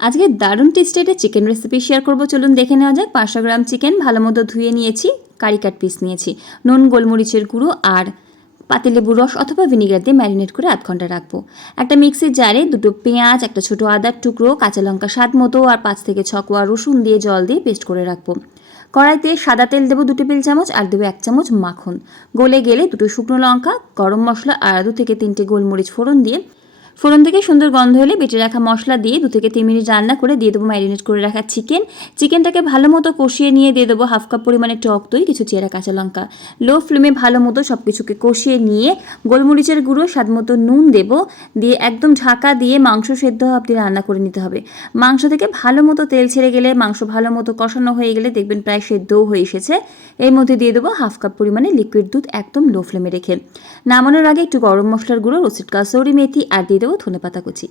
আজকে দারুণ টেস্টি একটা চিকেন রেসিপি শেয়ার করবো, চলুন দেখে নেওয়া যাক। 500 গ্রাম চিকেন ভালো মতো ধুয়ে নিয়েছি, কারি কাট পিস নিয়েছি, নুন গোলমরিচের গুঁড়ো আর পাতিলেবুর রস অথবা ভিনিগার দিয়ে ম্যারিনেট করে আধ ঘন্টা রাখবো। একটা মিক্সির জারে দুটো পেঁয়াজ, একটা ছোটো আদার টুকরো, কাঁচা লঙ্কা স্বাদ মতো আর 5 থেকে 6 কোয়া রসুন দিয়ে জল দিয়ে পেস্ট করে রাখবো। কড়াইতে সাদা তেল দেবো 2 টেবিল চামচ আর দেবো 1 চামচ মাখন। গলে গেলে দুটো শুকনো লঙ্কা, গরম মশলা আর 2 থেকে 3টে গোলমরিচ ফোড়ন থেকে সুন্দর গন্ধ হলে বেটে রাখা মশলা দিয়ে 2 থেকে 3 মিনিট রান্না করে দিয়ে দেবো ম্যারিনেট করে রাখা চিকেনটাকে ভালো মতো কষিয়ে নিয়ে দিয়ে দেবো হাফ কাপ পরিমাণে টক দই, কিছু চেরা কাঁচা লঙ্কা। লো ফ্লেমে ভালো মতো সব কিছুকে কষিয়ে নিয়ে গোলমরিচের গুঁড়ো, স্বাদ মতো নুন দেবো, দিয়ে একদম ঢাকা দিয়ে মাংস সেদ্ধ অবধি রান্না করে নিতে হবে। মাংস থেকে ভালো মতো তেল ছেড়ে গেলে, মাংস ভালো মতো কষানো হয়ে গেলে দেখবেন প্রায় সেদ্ধও হয়ে এসেছে। এর মধ্যে দিয়ে দেবো হাফ কাপ পরিমাণে লিকুইড দুধ, একদম লো ফ্লেমে রেখে। নামানোর আগে একটু গরম মশলার গুঁড়ো, রোস্টেড কাসৌরি মেথি আর দিয়ে দেবো ধনেপাতা কুচি।